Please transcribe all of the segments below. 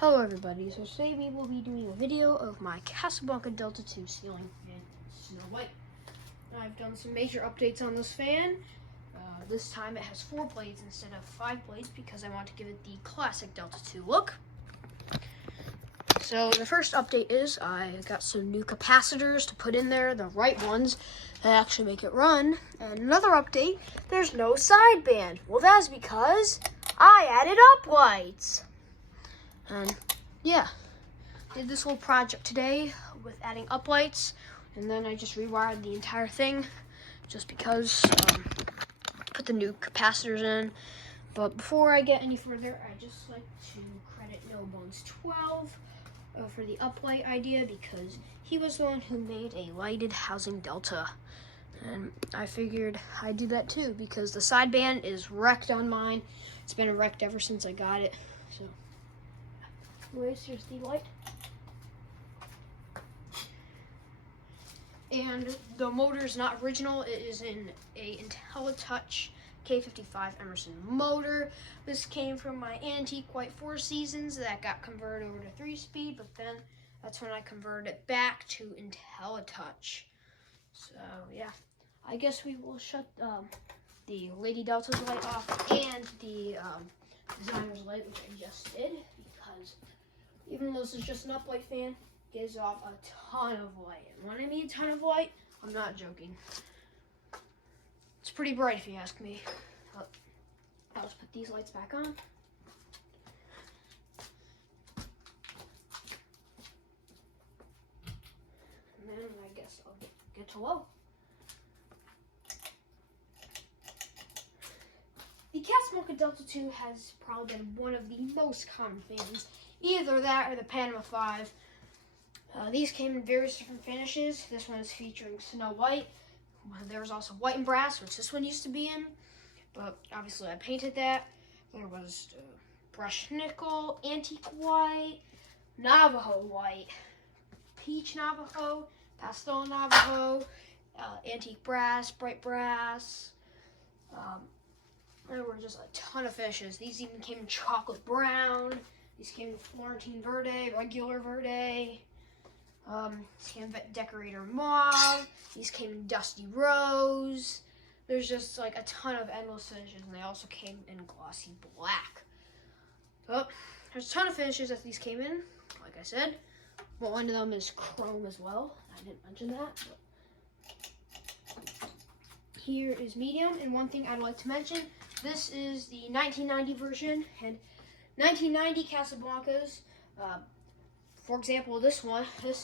Hello everybody, so today we will be doing a video of my Casablanca Delta 2 ceiling fan, Snow White. I've done some major updates on this fan. This time it has 4 blades instead of 5 blades because I want to give it the classic Delta 2 look. So the first update is I got some new capacitors to put in there, the right ones that actually make it run. And another update, there's no sideband. Well, that's because I added up lights. And yeah, did this whole project today with adding uplights, and then I just rewired the entire thing just because put the new capacitors in. But before I get any further, I just like to credit No Bones 12 for the uplight idea because he was the one who made a lighted housing delta. And I figured I'd do that too because the sideband is wrecked on mine. It's been wrecked ever since I got it. So anyways, here's the light. And the motor is not original. It is in a IntelliTouch K55 Emerson motor. This came from my antique white 4 Seasons that got converted over to 3-speed, but then that's when I converted it back to IntelliTouch. So yeah, I guess we will shut the Lady Delta's light off and the designer's light, which I just did, because even though this is just an uplight fan, it gives off a ton of light. And when I mean a ton of light, I'm not joking. It's pretty bright if you ask me. I'll just put these lights back on. And then I guess I'll get to low. The Casablanca Delta 2 has probably been one of the most common fans. Either that or the Panama 5. These came in various different finishes. This one is featuring Snow White. There was also white and brass, which this one used to be in, but obviously I painted that. There was brushed nickel, antique white, Navajo white, peach Navajo, pastel Navajo, antique brass, bright brass. There were just a ton of finishes. These even came in chocolate brown. These came in Florentine Verde, regular Verde. These came in Decorator Mauve. These came in Dusty Rose. There's just like a ton of endless finishes, and they also came in Glossy Black. But there's a ton of finishes that these came in, like I said. But one of them is chrome as well. I didn't mention that. But here is medium, and one thing I'd like to mention, this is the 1990 version, and 1990 Casablancas, for example, this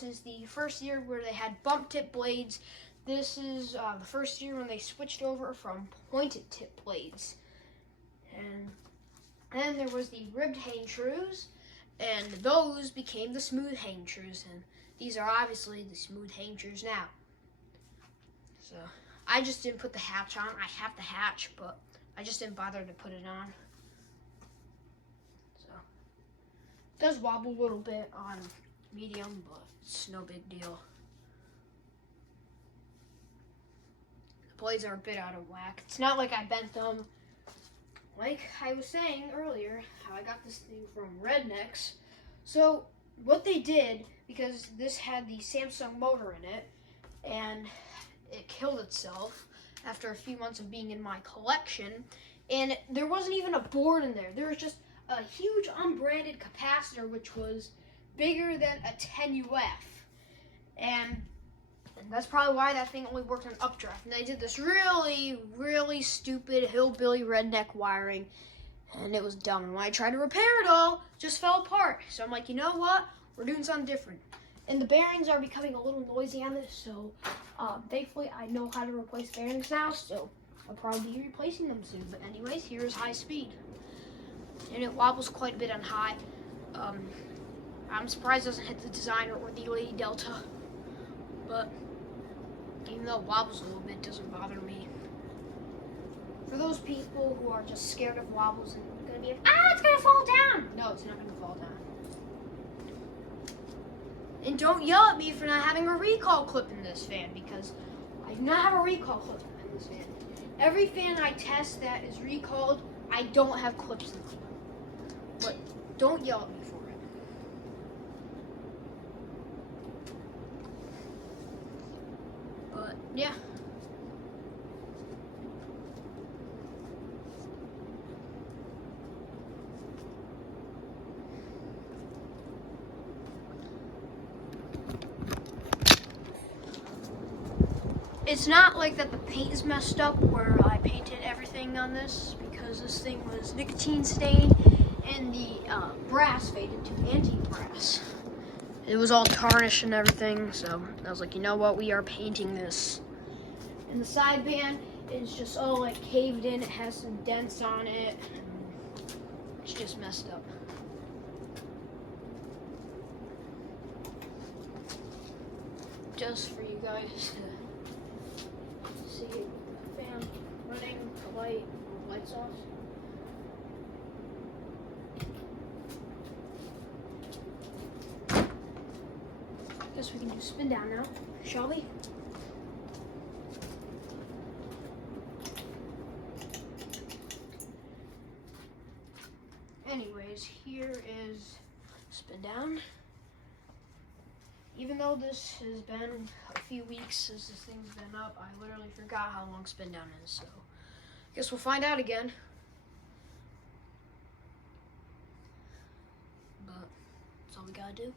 is the first year where they had bump tip blades. This is the first year when they switched over from pointed tip blades. And then there was the ribbed hang trues, and those became the smooth hang trues, and these are obviously the smooth hang trues now. So I just didn't put the hatch on. I have the hatch, but I just didn't bother to put it on. It does wobble a little bit on medium, but it's no big deal. The blades are a bit out of whack. It's not like I bent them. Like I was saying earlier, how I got this thing from Rednecks. So what they did, because this had the Samsung motor in it, and it killed itself after a few months of being in my collection, and there wasn't even a board in there. There was just a huge unbranded capacitor, which was bigger than a 10 UF, and that's probably why that thing only worked on updraft. And they did this really stupid hillbilly redneck wiring, and it was dumb. And when I tried to repair it all, it just fell apart. So I'm like, you know what? We're doing something different. And the bearings are becoming a little noisy on this, so thankfully I know how to replace bearings now, so I'll probably be replacing them soon. But anyways, here's high speed. And it wobbles quite a bit on high. I'm surprised it doesn't hit the designer or the Lady Delta. But even though it wobbles a little bit, it doesn't bother me. For those people who are just scared of wobbles and gonna be like, it's gonna fall down. No, it's not gonna fall down. And don't yell at me for not having a recall clip in this fan, because I do not have a recall clip in this fan. Every fan I test that is recalled, I don't have clips in them. But don't yell at me for it. Yeah. It's not like that the paint is messed up where I painted everything on this, because this thing was nicotine stained and the brass faded to anti-brass. It was all tarnished and everything, so I was like, you know what, we are painting this. And the sideband is just all like caved in, it has some dents on it. It's just messed up. Just for you guys to see it. Fan running, the lights off. Guess we can do spin down now, shall we? Anyways, here is spin down. Even though this has been a few weeks since this thing's been up, I literally forgot how long spin down is, so I guess we'll find out again. But that's all we gotta do.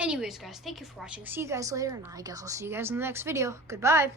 Anyways, guys, thank you for watching. See you guys later, and I guess I'll see you guys in the next video. Goodbye.